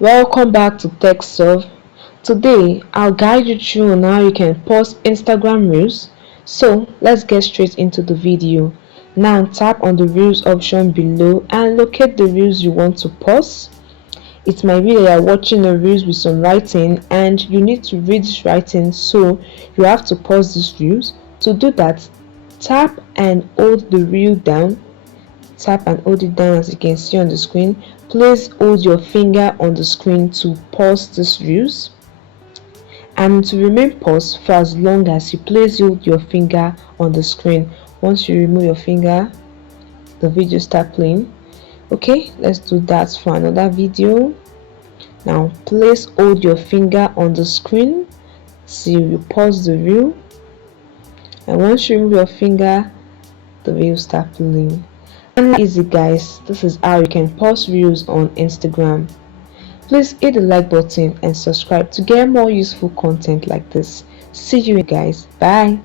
Welcome back to TechSolve. Today, I'll guide you through on how you can pause Instagram Reels. So, let's get straight into the video. Now, tap on the Reels option below and locate the Reels you want to pause. It might be that you're watching a Reels with some writing and you need to read this writing, so you have to pause this Reels. To do that, tap and hold the Reel down. Tap and hold it down as you can see on the screen. Please hold your finger on the screen to pause this Reels, and to remain paused for as long as you place hold your finger on the screen. Once you remove your finger, the video start playing. Okay, let's do that for another video. Now please hold your finger on the screen till you pause the Reel, and once you remove your finger, the video start playing. And easy guys, this is how you can pause Reels on Instagram. Please hit the like button and subscribe to get more useful content like this. See you guys, bye.